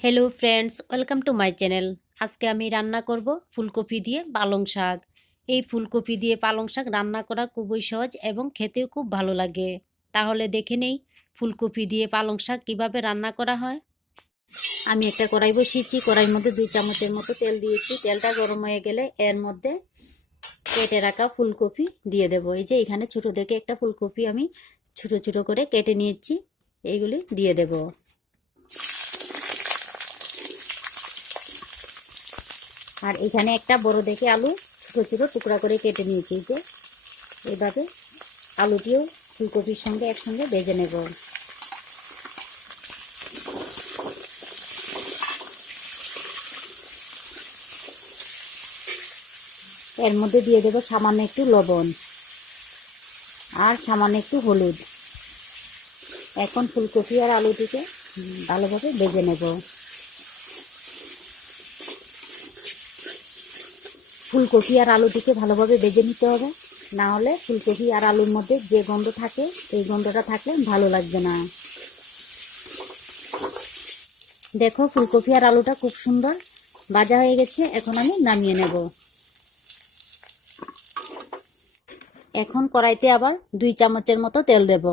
Hello friends welcome to my channel আজকে আমি রান্না করব ফুলকপি দিয়ে পালং শাক। এই ফুলকপি দিয়ে পালং শাক রান্না করা খুবই সহজ এবং খেতেও খুব ভালো লাগে। তাহলে দেখে নেই ফুলকপি দিয়ে পালং শাক কীভাবে রান্না করা হয়। আমি একটা কড়াই বসিয়েছি, কড়াইয়ের মধ্যে দুই চামচের মতো তেল দিয়েছি। তেলটা গরম হয়ে গেলে এর মধ্যে কেটে রাখা ফুলকপি দিয়ে দেবো। এই যে এখানে ছোট দেখে একটা ফুলকপি আমি ছোট ছোট করে কেটে নিয়েছি। এইগুলি দিয়ে দেবো। আর এখানে একটা বড় দেখে আলু ছোটো ছোটো টুকরা করে কেটে নিয়েছি যে। এইভাবে আলুটিও ফুলকপির সঙ্গে একসঙ্গে ভেজে নেব। এর মধ্যে দিয়ে দেবো সামান্য একটু লবণ আর সামান্য একটু হলুদ। এখন ফুলকপি আর আলুটিকে ভালোভাবে ভেজে নেব। ফুলকপি আর আলুটিকে ভালোভাবে ভেজে নিতে হবে। না হলে ফুলকপি আর আলুর মধ্যে যে গন্ধ থাকে এই গন্ধটা থাকলে ভালো লাগবে না। দেখো, ফুলকপি আর আলুটা খুব সুন্দর ভাজা হয়ে গেছে। এখন আমি নামিয়ে নেব। এখন কড়াইতে আবার দুই চামচের মতো তেল দেব।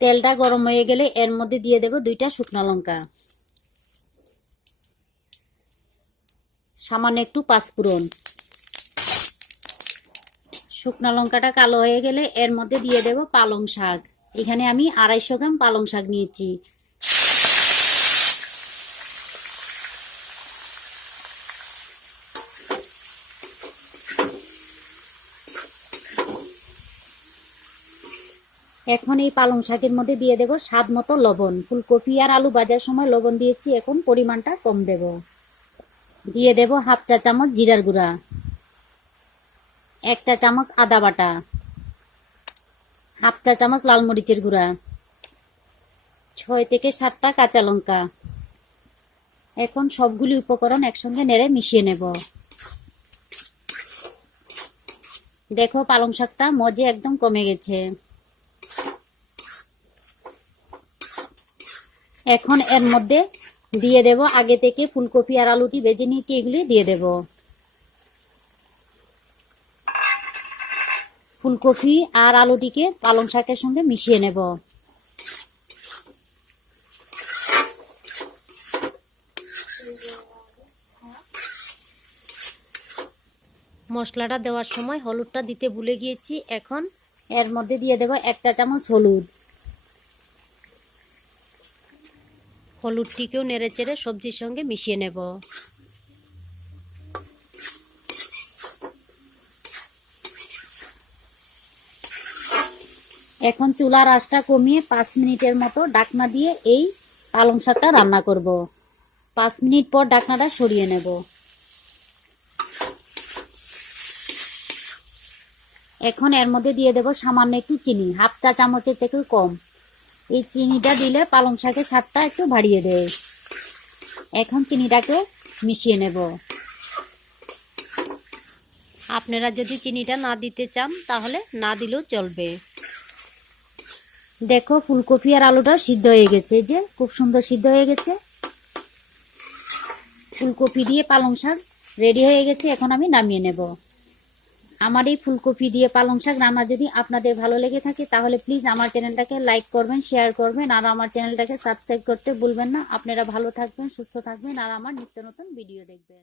তেলটা গরম হয়ে গেলে এর মধ্যে দিয়ে দেব দুইটা শুকনো লঙ্কা। সামান্য একটু পাঁচফোড়ন শুকনো লঙ্কাটা কালো হয়ে গেলে এর মধ্যে দিয়ে দেব পালং শাক। এখানে আমি আড়াইশো গ্রাম পালং শাক নিয়েছি। এখন এই পালং শাকের মধ্যে দিয়ে দেব স্বাদ মতো লবণ। ফুলকপি আর আলু ভাজার সময় লবণ দিয়েছি, এখন পরিমাণটা কম দেব। দিয়ে দেব হাফ চা চামচ জিরার গুঁড়া, এক চা চামচ আদা বাটা হাফ চা চামচ লাল মরিচের গুঁড়া, ছয় থেকে সাতটা কাঁচা লঙ্কা। এখন সবগুলি উপকরণ একসঙ্গে নেড়ে মিশিয়ে নেব। দেখো পালং শাকটা মজে একদম কমে গেছে। এখন এর মধ্যে দিয়ে দেব। আগে থেকে ফুলকপি আর আলুটি ভেজে নিয়েছি, এগুলি দিয়ে দেব। ফুলকপি আর আলুটিকে পালং শাকের সঙ্গে মিশিয়ে নেব। মশলাটা দেওয়ার সময় হলুদটা দিতে ভুলে গিয়েছি। এখন এর মধ্যে দিয়ে দেব এক চা চামচ হলুদ। হলুদটিকেও নেড়ে চেড়ে সবজির সঙ্গে মিশিয়ে নেব। এখন চুলার আঁচটা কমিয়ে পাঁচ মিনিটের মতো ডাকনা দিয়ে এই পালং শাকটা রান্না করব। পাঁচ মিনিট পর ডাকনাটা সরিয়ে নেব। এখন এর মধ্যে দিয়ে দেব সামান্য একটু চিনি, হাফ চা চামচের থেকেও কম। এই চিনিটা দিলে পালং শাকের স্বাদটা একটু বাড়িয়ে দেয়। এখন চিনিটাকে মিশিয়ে নেব। আপনারা যদি চিনিটা না দিতে চান, তাহলে না দিলেও চলবে। দেখো, ফুলকপি আর আলুটা সিদ্ধ হয়ে গেছে। যে, খুব সুন্দর সিদ্ধ হয়ে গেছে। ফুলকপি দিয়ে পালং শাক রেডি হয়ে গেছে। এখন আমি নামিয়ে নেব। আমার এই ফুলকপি দিয়ে পালং শাক রান্না যদি আপনাদের ভালো লেগে থাকে, তাহলে প্লিজ আমার চ্যানেলটাকে লাইক করবেন শেয়ার করবেন, আর আমার চ্যানেলটাকে সাবস্ক্রাইব করতে ভুলবেন না। আপনারা ভালো থাকবেন, সুস্থ থাকবেন, আর আমার নিত্য নতুন ভিডিও দেখবেন।